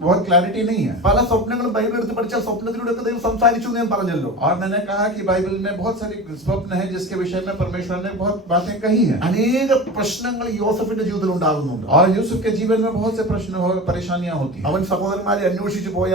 बहुत क्लैरिटी नहीं है। പല സ്വപ്നങ്ങളും ബൈബിൾ എടുത്ത് പഠിച്ചാൽ സ്വപ്നത്തിലൂടെ ദൈവം സംസാരിച്ചു എന്ന് ഞാൻ പറഞ്ഞല്ലോ. और मैंने कहा कि बाइबल में बहुत सारी स्वप्न है जिसके विषय में परमेश्वर ने बहुत बातें कही हैं। അനേക പ്രശ്നങ്ങൾ യോസഫിന്റെ ജീവിതത്തിൽ ഉണ്ടാകുന്നുണ്ട്. और यूसुफ के जीवन में बहुत से प्रश्न और परेशानियां होती हैं। അവൻ സഹോദരന്മാരെ അന്വേഷിച്ചു പോയ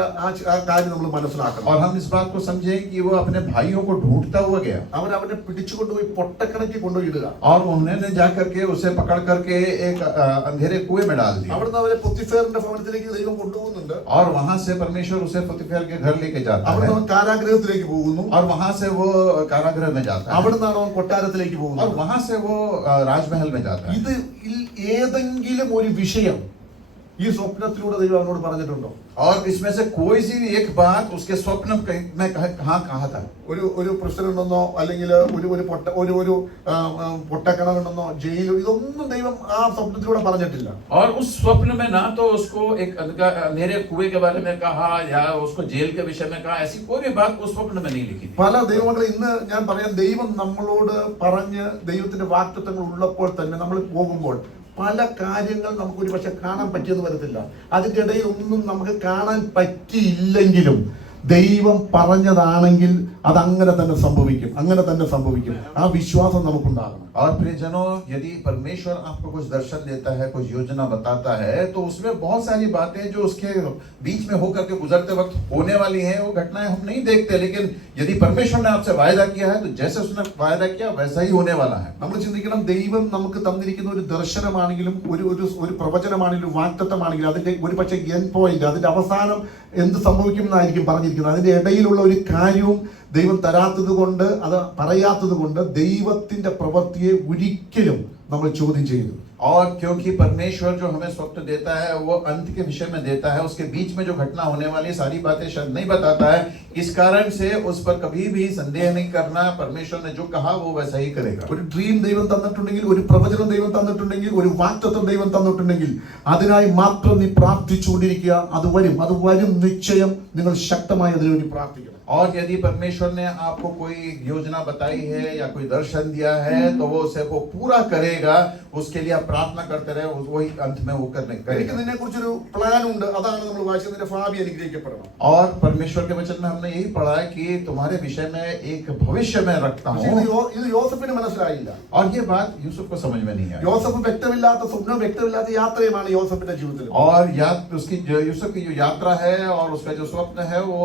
ആ കാര്യം നമ്മൾ മനസ്സിലാക്കണം. और हम इस बात को समझें कि वो अपने भाइयों को ढूंढता हुआ गया അവനെ പിടിച്ചുകൊണ്ടുപോയി പൊട്ടക്കിണക്കി കൊണ്ടുപോയി ഇടുക. और उन्होंने जाकर के उसे पकड़ करके एक अंधेरे कुएं में डाल दिया। അവിടുന്ന് അവനെ പൊത്തിഫേറിന്റെ ഭവനത്തിലേക്ക് ദൈവം കൊണ്ടുപോകുന്നുണ്ട്. और वहां से परमेश्वर उसे पोतीफेर के घर लेके जाता है അവിടുന്ന് അവൻ കാരാഗ്രഹത്തിലേക്ക് പോകുന്നു. और वहां से वो कारागृह में जाता है അവിടുന്നാണ് അവൻ കൊട്ടാരത്തിലേക്ക് और പോകുന്നത്. वहां से वो राजमहल में जाता है। ഇത് ഏതെങ്കിലും ഒരു വിഷയം ഈ സ്വപ്നത്തിലൂടെ ദൈവം അവനോട് പറഞ്ഞിട്ടുണ്ടോ? और इसमें से कोई सी एक बात उसके स्वप्न में कहाँ कहा था? ഒരു പ്രസിഡന്റെന്നോ അല്ലെങ്കിൽ ഒരു പൊട്ടക്കിണറുണ്ടെന്നോ ജയിലോ ഇതൊന്നും ദൈവം ആ സ്വപ്നത്തിലൂടെ പറഞ്ഞിട്ടില്ല. और उस स्वप्न में ना तो उसको एक अंधेरे कुएं के बारे में कहा या उसको जेल के विषय में कहा, ऐसी कोई भी बात उस स्वप्न में नहीं लिखी थी। പല ദൈവങ്ങളെ ഇന്ന് ഞാൻ പറയാം, ദൈവം നമ്മളോട് പറഞ്ഞ് ദൈവത്തിന്റെ വാഗ്ദത്തങ്ങൾ ഉള്ളപ്പോൾ തന്നെ നമ്മൾ പോകുമ്പോൾ പല കാര്യങ്ങൾ നമുക്ക് ഒരു പക്ഷെ കാണാൻ പറ്റിയെന്ന് വരത്തില്ല. അതിന്റെ ഇടയിൽ ഒന്നും നമുക്ക് കാണാൻ പറ്റിയില്ലെങ്കിലും ദൈവം പറഞ്ഞതാണെങ്കിൽ അത് അങ്ങനെ തന്നെ സംഭവിക്കും, അങ്ങനെ തന്നെ സംഭവിക്കും. ആ വിശ്വാസം നമുക്കുണ്ടാകണം. और प्रियजनों, यदि परमेश्वर आपको कुछ दर्शन देता है, कुछ योजना बताता है, तो उसमें बहुत सारी बातें जो उसके बीच में होकर के गुजरते वक्त होने वाली हैं, वो घटनाएं हम नहीं देखते, लेकिन यदि परमेश्वर ने आपसे वायदा किया है तो जैसे उसने वायदा किया वैसा ही होने वाला है. നമ്മൾ ചിന്തിക്കണം, ദൈവം നമുക്ക് തന്നിരിക്കുന്ന ഒരു ദർശനമാണെങ്കിലും ഒരു പ്രവചനമാണെങ്കിലും വാഗ്ദത്തമാണെങ്കിലും അതിന്റെ ഒരു പക്ഷേ എൻഡ് പോയിന്റ്, അതിന്റെ അവസാനം എന്ത് സംഭവിക്കും എന്നായിരിക്കും പറഞ്ഞിരിക്കുന്നത്. അതിന്റെ ഇടയിലുള്ള ഒരു കാര്യവും ദൈവം തരാത്തത് കൊണ്ട്, അത് പറയാത്തത് കൊണ്ട് ദൈവത്തിന്റെ പ്രവൃത്തിയെ ഒരിക്കലും നമ്മൾ ചോദ്യം ചെയ്യുന്നു. और क्योंकि परमेश्वर जो हमें स्वप्न देता है वो अंत के विषय में देता है, उसके बीच में जो घटना होने वाली सारी बातें शायद नहीं बताता है, इस कारण से उस पर कभी भी संदेह नहीं करना. परमेश्वर ने जो कहा वो वैसा ही करेगा. ഒരു ഡ്രീം ദൈവം തന്നിട്ടുണ്ടെങ്കിൽ, ഒരു പ്രവചനം ദൈവം തന്നിട്ടുണ്ടെങ്കിൽ, ഒരു വാഗ്ദത്തം ദൈവം തന്നിട്ടുണ്ടെങ്കിൽ അതിനായി മാത്രം നീ പ്രാർത്ഥിച്ചുകൊണ്ടിരിക്കുക. അത് വരും നിശ്ചയം. നിങ്ങൾ ശക്തമായി അതിനുവേണ്ടി പ്രാർത്ഥിക്കണം. और यदि परमेश्वर ने आपको कोई योजना बताई है या कोई दर्शन दिया है तो वो उसे वो पूरा करेगा. उसके लिए आप प्रार्थना करते रहे, वही अंत में वो करने എനിക്ക് करेगा. നിന്നെ കുറിച്ചൊരു പ്ലാൻ ഉണ്ട്. അതാണ് നമ്മൾ വായിച്ചത്, നിന്റെ ഭാവി അനുഗ്രഹിക്കപ്പെടണം. और परमेश्वर के वचन में हमने यही पढ़ा है कि तुम्हारे विषय में एक भविष्य में रखता പക്ഷേ हूँ. ഇത് യോസഫിന് മനസ്സിലായില്ല. और ये बात यूसुफ को समझ में नहीं आई. യോസഫ് വ്യക്തമില്ലാത്ത സ്വപ്നം, വ്യക്തമില്ലാത്ത യാത്രയുമാണ് യോസഫിന്റെ ജീവിതത്തിൽ. और उसकी यूसुफ की जो यात्रा है और उसका जो स्वप्न है वो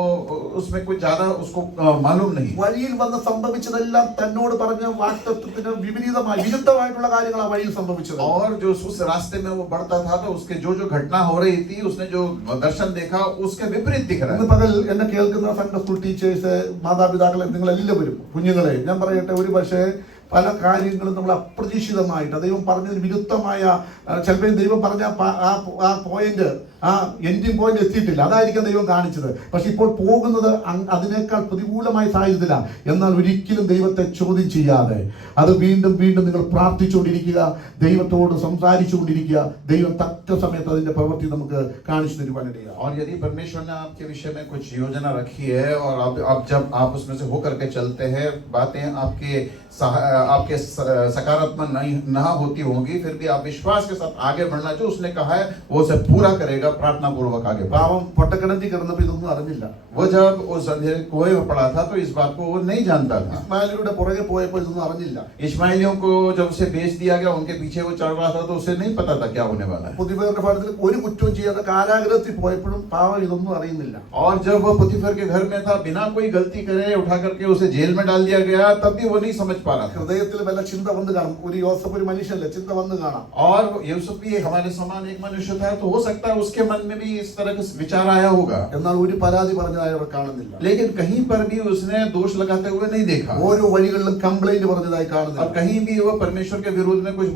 उसमें कुछ ज्यादा उसको मालूम नहीं. വഴിയിൽ വന്ന് സംഭവിച്ചതെല്ലാം തന്നോട് പറഞ്ഞ വാഗ്ദത്തത്തിന് വിരുദ്ധമായിട്ടുള്ള കാര്യങ്ങളാണ് വഴിയിൽ സംഭവിച്ചത്. और जो उस रास्ते में वो बढ़ता था तो उसके जो जो घटना हो रही थी, उसने जो दर्शन देखा उसके विपरीत दिख रहा ഇന്ന് है. പകൽ എന്നെ കേൾക്കുന്ന സൺഡേ സ്കൂൾ ടീച്ചേഴ്സ്, മാതാപിതാക്കളെ, നിങ്ങൾ എല്ലാവരും, കുഞ്ഞുങ്ങളെ ഞാൻ പറയട്ടെ, ഒരു പക്ഷേ പല കാര്യങ്ങളും നമ്മൾ അപ്രതീക്ഷിതമായിട്ട് ദൈവം പറഞ്ഞതിന് വിരുദ്ധമായ, ചിലപ്പോൾ ദൈവം പറഞ്ഞ ആ പോയിന്റ്, ആ എൻഡിങ് പോയിന്റ് എത്തിയിട്ടില്ല, അതായിരിക്കും ദൈവം കാണിച്ചത്. പക്ഷെ ഇപ്പോൾ പോകുന്നത് അതിനേക്കാൾ പ്രതികൂലമായ സാഹചര്യത്തിലാണ്. എന്നാൽ ഒരിക്കലും ദൈവത്തെ ചോദ്യം ചെയ്യാതെ അത് വീണ്ടും നിങ്ങൾ പ്രാർത്ഥിച്ചുകൊണ്ടിരിക്കുക, ദൈവത്തോട് സംസാരിച്ചുകൊണ്ടിരിക്കുക. ദൈവം തക്ക സമയത്ത് അതിന്റെ പ്രവൃത്തി നമുക്ക് കാണിച്ചു തരുവാനിടയാണ്. और यदि परमेश्वर ने आपके विषय में कुछ योजना रखी है और अब जब आप उसमें से होकर के चलते हैं, बातें आपके सकारात्मक नहीं ना होती होंगी, फिर भी आप विश्वास के साथ आगे बढ़ना, जो उसने कहा है वो उसे पूरा करेगा. प्रार्थना पूर्वक आगे बढ़ो. പാവം പൊട്ടക്കിണറ്റിൽ കിടന്നപ്പോൾ ഇതൊന്നും അറിഞ്ഞില്ല. वो जब उस अंधेरे कुएं में पड़ा था तो इस बात को वो नहीं जानता था. ഇസ്മായിലിയുടെ പുറകെ പോയപ്പോൾ ഇതൊന്നും അറിഞ്ഞില്ല. इस्माइलियों को जब उसे बेच दिया गया, उनके पीछे वो चढ़ रहा था तो उसे नहीं पता था क्या होने वाला है. പുതിഫേറിന്റെ ഭവനത്തിൽ ഒരു കുറ്റവും ചെയ്യാതെ കാരാഗ്രഹത്തിൽ പോയപ്പോഴും പാവം ഇതൊന്നും അറിയുന്നില്ല. और जब वो पुतीफर के घर में था, बिना कोई गलती करे उठा करके उसे जेल में डाल दिया गया, तब भी वो नहीं समझ पा रहा था. ഹൃദയത്തിൽ വല്ല ചിന്ത വന്ന് കാണും. ഒരു യോസഫ് ഒരു മനുഷ്യല്ലേ, ചിന്ത വന്ന് കാണാം. और यूसुफ भी हमारे समान एक मनुष्य था, तो हो सकता है उसके मन में भी इस तरह का विचार आया होगा. എന്നാൽ ഒരു പരാതി പറഞ്ഞതായി അവർ കാണുന്നില്ല. लेकिन कहीं पर भी उसने दोष लगाते हुए नहीं देखा. ഓരോ വഴികളിലും കംപ്ലൈന്റ് പറഞ്ഞതായി കാണുന്നില്ല. और कहीं भी वो परमेश्वर के विरोध में कुछ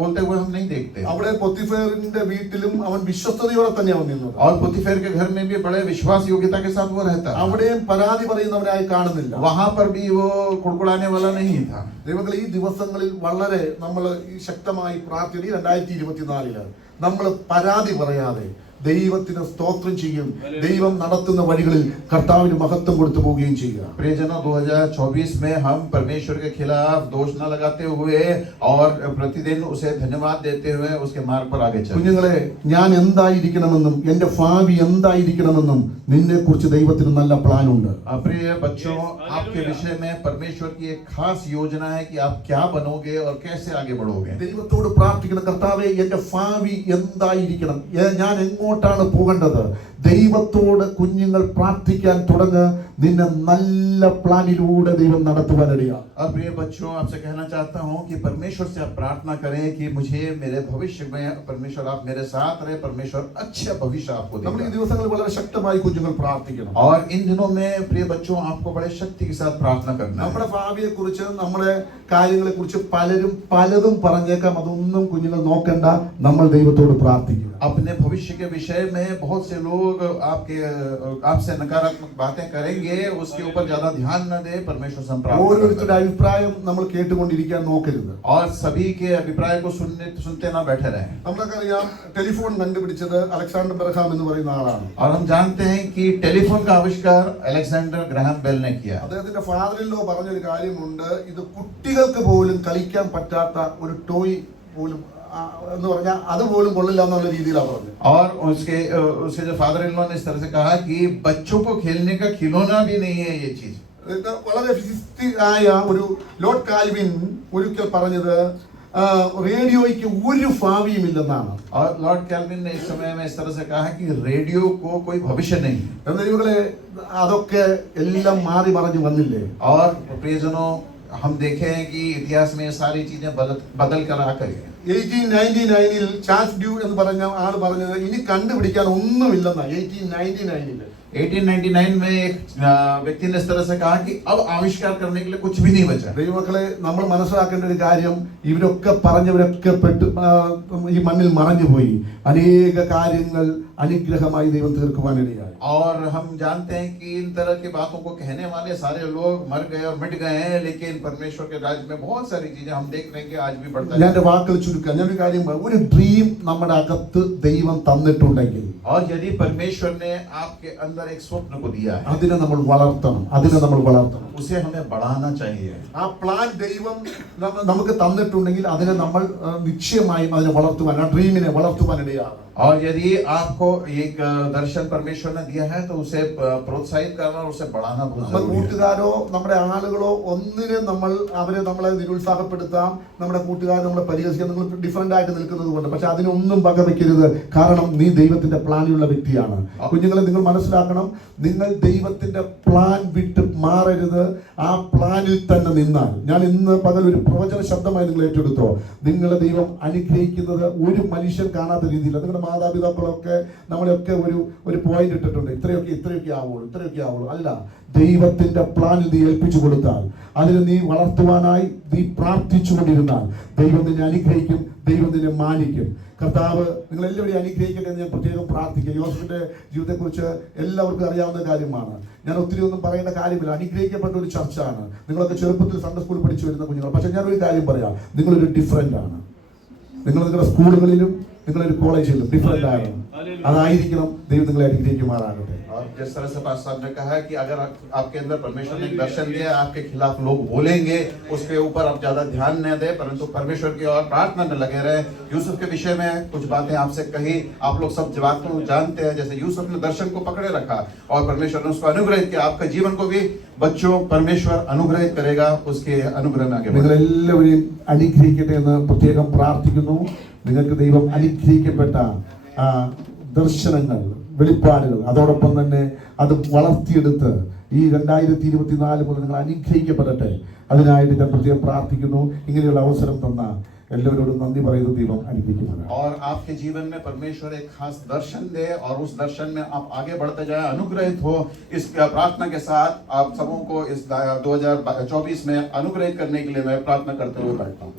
बोलते हुए हम नहीं देखते. അവിടെ പൊത്തിഫേറിന്റെ വീട്ടിലും അവൻ വിശ്വസ്തയോടെ തന്നെയാണ് നിന്നത്. और पुतीफर के घर में भी बड़े विश्वास योग्यता के साथ वो रहता. അവിടെയും പരാതി പറയുന്നവരായി കാണുന്നില്ല. वहां पर भी वो कुड़कुड़ाने वाला नहीं था. ദൈവങ്ങളെ, ഈ ദിവസങ്ങളിൽ വളരെ നമ്മൾ ഈ ശക്തമായി പ്രാർത്ഥന 2024 നമ്മൾ പരാതി പറയാതെ ദൈവത്തിന് സ്തോത്രം ചെയ്യും. ദൈവം നടത്തുന്ന വഴികളിൽ കർത്താവിന് മഹത്വം കൊടുത്തു പോവുകയും ചെയ്യുക. प्रियजनों, 2024 में हम परमेश्वर के खिलाफ दोष न लगाते हुए और प्रतिदिन उसे धन्यवाद देते हुए उसके मार्ग पर आगे चलें. കുഞ്ഞുങ്ങളെ, ഞാൻ എന്തായിരിക്കണമെന്നും എന്റെ ഭാവി എന്തായിരിക്കണമെന്നും നിന്നെ കുറിച്ച് ദൈവത്തിന് നല്ല പ്ലാൻ ഉണ്ട്. प्रिय बच्चों, आपके विषय में परमेश्वर की एक खास योजना है कि आप क्या बनोगे और कैसे आगे बढ़ोगे. ദൈവത്തോട് പ്രാർത്ഥിക്കണം, കർത്താവേ എന്റെ ഭാവി എന്തായിരിക്കണം, ഞാൻ എങ്ങോട്ടാണ് പോകേണ്ടത്. ദൈവത്തോട് കുഞ്ഞുങ്ങൾ പ്രാർത്ഥിക്കാൻ തുടങ്ങ്. നിന്നെ നല്ല പ്ലാനിലൂടെ ദൈവം നടത്തുവാനിടയാണ്. और प्रिय बच्चों, आपसे कहना चाहता हूं कि परमेश्वर से आप प्रार्थना करें कि मुझे मेरे भविष्य में परमेश्वर आप मेरे साथ रहे, परमेश्वर अच्छा भविष्य आपको നമ്മൾ ഈ देगा. ദിവസങ്ങളിൽ വളരെ ശക്തമായി കുഞ്ഞുങ്ങൾ പ്രാർത്ഥിക്കണം. और इन दिनों में प्रिय बच्चों, आपको बड़े शक्ति के साथ प्रार्थना करना है. നമ്മുടെ ഭാവിയെ കുറിച്ച്, നമ്മുടെ കാര്യങ്ങളെ കുറിച്ച് പലരും പലതും പറഞ്ഞേക്കാം. അതൊന്നും കുഞ്ഞുങ്ങൾ നോക്കണ്ട. നമ്മൾ ദൈവത്തോട് പ്രാർത്ഥിക്കുക. अपने भविष्य के विषय में बहुत से लोग आपसे नकारात्मक बातें करेंगे, उसके ऊपर ज्यादा ध्यान न दे. परमेश्वर से प्रार्थना ഓരോരുത്തരുടെ അഭിപ്രായം നമ്മൾ കേട്ടുകൊണ്ടിരിക്കാൻ നോക്കരുത്. और सभी के अभिप्राय को सुनते ना बैठे रहें. നമ്മൾക്കറിയാം, ടെലിഫോൺ കണ്ടുപിടിച്ചത് അലക്സാണ്ടർ ഗ്രഹാം എന്ന് പറയുന്ന ആളാണ്. और हम जानते हैं कि टेलीफोन का आविष्कार अलेक्जेंडर ग्राहम बेल ने किया. അദ്ദേഹത്തിന്റെ ഫാദറിലോ പറഞ്ഞൊരു കാര്യമുണ്ട്, ഇത് കുട്ടികൾക്ക് പോലും കളിക്കാൻ പറ്റാത്ത ഒരു ടോയ് പോലും എന്ന് പറഞ്ഞാൽ അതുപോലും കൊള്ളില്ല എന്നുള്ള രീതിയിലാണ് പറഞ്ഞത്. और उसके जो फादर इन लॉ ने इस तरह से कहा कि बच्चों को खेलने का खिलौना भी नहीं है ये चीज. ഇത് വളരെ ഫിസിസ്റ്റ് ആയ ഒരു ലോർഡ് കാൽവിൻ ഒരിക്കൽ പറഞ്ഞത് റേഡിയോയ്ക്ക് ഒരു ഭാവിയും ഇല്ലെന്നാണ്. और लॉर्ड कैल्विन ने इस समय में इस तरह से कहा कि रेडियो को कोई भविष्य नहीं है. എന്നാൽ ഇവകളെ അതൊക്കെ എല്ലാം മാറി മറിഞ്ഞു വന്നില്ലേ? और प्रियजनों, हम देखे हैं कि इतिहास में ये सारी चीजें बदल कर आ कर 1899 ചാൾസ് ഡ്യൂ എന്ന് പറഞ്ഞ ആൾ പറഞ്ഞത് ഇനി കണ്ടുപിടിക്കാൻ ഒന്നുമില്ലെന്നാ. 1899 1899 में एक व्यक्ति ने इस तरह से कहा कि अब आविष्कार करने के लिए कुछ भी नहीं बचा. ദൈവമക്കളെ, നമ്മൾ മനസ്സിലാക്കേണ്ട ഒരു കാര്യം, ഇവരൊക്കെ പറഞ്ഞവരൊക്കെ ഈ മണ്ണിൽ മറഞ്ഞുപോയി. അനേക കാര്യങ്ങൾ അനുഗ്രഹമായി ദൈവം തീർക്കുവാനിടയായി. और हम जानते हैं कि इन तरह की बातों को कहने वाले सारे लोग मर गए और मिट गए हैं, लेकिन परमेश्वर के राज्य में बहुत सारी चीजें हम देख रहे हैं कि आज भी बढ़ता ഞാൻ है. എൻ്റെ വാക്കുകൾ ചുരുക്കാം. ഞാനൊരു കാര്യം പറയാം. ഒരു ഡ്രീം നമ്മുടെ അകത്ത് ദൈവം തന്നിട്ടുണ്ടെങ്കിൽ और यदि परमेश्वर ने आपके अंदर एक स्वप्न को दिया है, അതിനെ നമ്മൾ വളർത്തണം. അതിനെ നമ്മൾ വളർത്തണം. उसे हमें बढ़ाना चाहिए. ആ പ്ലാൻ ദൈവം നമുക്ക് തന്നിട്ടുണ്ടെങ്കിൽ അതിനെ നമ്മൾ നിശ്ചയമായും അതിനെ വളർത്തുവാൻ, ആ ഡ്രീമിനെ വളർത്തുവാൻ ഇടയാകണം. और यदि आपको एक दर्शन परमेश्वर ने दिया है तो उसे प्रोत्साहित करना और उसे बढ़ाना बहुत നമ്മുടെ जरूरी है. കൂട്ടുകാരോ നമ്മുടെ ആളുകളോ ഒന്നിനെ നമ്മളെ നിരുത്സാഹപ്പെടുത്താം, നമ്മുടെ കൂട്ടുകാർ നമ്മളെ പരിഹസിക്കാൻ, നിങ്ങൾ ഡിഫറെന്റ് ആയിട്ട് നിൽക്കുന്നത് കൊണ്ട്. പക്ഷെ അതിനൊന്നും വകവെക്കരുത്. കാരണം നീ ദൈവത്തിന്റെ പ്ലാനിലുള്ള വ്യക്തിയാണ്. കുഞ്ഞുങ്ങളെ, നിങ്ങൾ മനസ്സിലാക്കണം, നിങ്ങൾ ദൈവത്തിന്റെ പ്ലാൻ വിട്ട് മാറരുത്. ആ പ്ലാനിൽ തന്നെ നിന്നാൽ, ഞാൻ ഇന്ന് പകൽ ഒരു പ്രവചന ശബ്ദമായി നിങ്ങൾ ഏറ്റെടുത്തോ, നിങ്ങളെ ദൈവം അനുഗ്രഹിക്കുന്നത് ഒരു മനുഷ്യൻ കാണാത്ത രീതിയിൽ. നിങ്ങളുടെ മാതാപിതാക്കളൊക്കെ നമ്മളെയൊക്കെ ഒരു പോയിന്റ് ഇട്ടിട്ടുണ്ട്, ഇത്രയൊക്കെ ആവുള്ളൂ. അല്ല, ദൈവത്തിന്റെ പ്ലാനിൽ നീ ഏൽപ്പിച്ചു കൊടുത്താൽ, അതിനെ നീ വളർത്തുവാനായി നീ പ്രാർത്ഥിച്ചുകൊണ്ടിരുന്നാൽ, ദൈവം നിന്നെ അനുഗ്രഹിക്കും, ദൈവം നിന്നെ മാനിക്കും. കർത്താവ് നിങ്ങളെല്ലാവരെയും അനുഗ്രഹിക്കട്ടെ എന്ന് ഞാൻ പ്രത്യേകം പ്രാർത്ഥിക്കുക. യോസഫിന്റെ ജീവിതത്തെക്കുറിച്ച് എല്ലാവർക്കും അറിയാവുന്ന കാര്യമാണ്. ഞാൻ ഒത്തിരി ഒന്നും പറയേണ്ട കാര്യമില്ല. അനുഗ്രഹിക്കപ്പെട്ട ഒരു ചർച്ചാണ്. നിങ്ങളൊക്കെ ചെറുപ്പത്തിൽ സൺഡേ സ്കൂളിൽ പഠിച്ചു വരുന്ന കുഞ്ഞുങ്ങൾ. പക്ഷെ ഞാനൊരു കാര്യം പറയാം, നിങ്ങളൊരു ഡിഫറെന്റ് ആണ്. നിങ്ങളുടെ സ്കൂളുകളിലും നിങ്ങളൊരു കോളേജിലും ഡിഫറെന്റ് ആണ്. അതായിരിക്കണം ദൈവം നിങ്ങളെ അനുഗ്രഹിക്കുമാറാകട്ടെ. और जिस तरह से पास्टर साहब ने कहा कि अगर आपके अंदर परमेश्वर ने एक दर्शन दिया, आपके खिलाफ लोग बोलेंगे, उसके ऊपर आप ज्यादा ध्यान न दें, परंतु परमेश्वर की और प्रार्थना में लगे रहे. यूसुफ के विषय में कुछ बातें आपसे कही, आप लोग सब बातों जानते हैं. जैसे यूसुफ ने दर्शन को पकड़े रखा और परमेश्वर ने उसको अनुग्रहित किया. आपका जीवन को भी बच्चों परमेश्वर अनुग्रहित करेगा. उसके अनुग्रह में आगे നിങ്ങൾ എല്ലാവരെയും അനുഗ്രഹിക്കട്ടെ എന്ന് പ്രത്യേകം പ്രാർത്ഥിക്കുന്നു. നിങ്ങൾക്ക് ദൈവം അനുഗ്രഹിക്കപ്പെട്ട ദർശനങ്ങൾ, വെളിപ്പാടുകൾ, അതോടൊപ്പം തന്നെ അത് വളർത്തിയെടുത്ത് ഈ 2024 മുതൽ നിങ്ങൾ അനുഗ്രഹിക്കപ്പെടട്ടെ. അതിനായിട്ട് ഞാൻ പ്രത്യേകം പ്രാർത്ഥിക്കുന്നു. ഇങ്ങനെയുള്ള അവസരം തന്ന എല്ലാവരോടും നന്ദി പറയുന്നു. ദൈവം അനുഗ്രഹിക്കുമാറാകട്ടെ. और आपके जीवन में परमेश्वर एक खास दर्शन दे और उस दर्शन में आप आगे बढ़ते जाए, अनुग्रहित हो. इस प्रार्थना के साथ आप सबों को इस 2024 में अनुग्रहित करने के लिए मैं प्रार्थना करते हुए बैठता हूँ.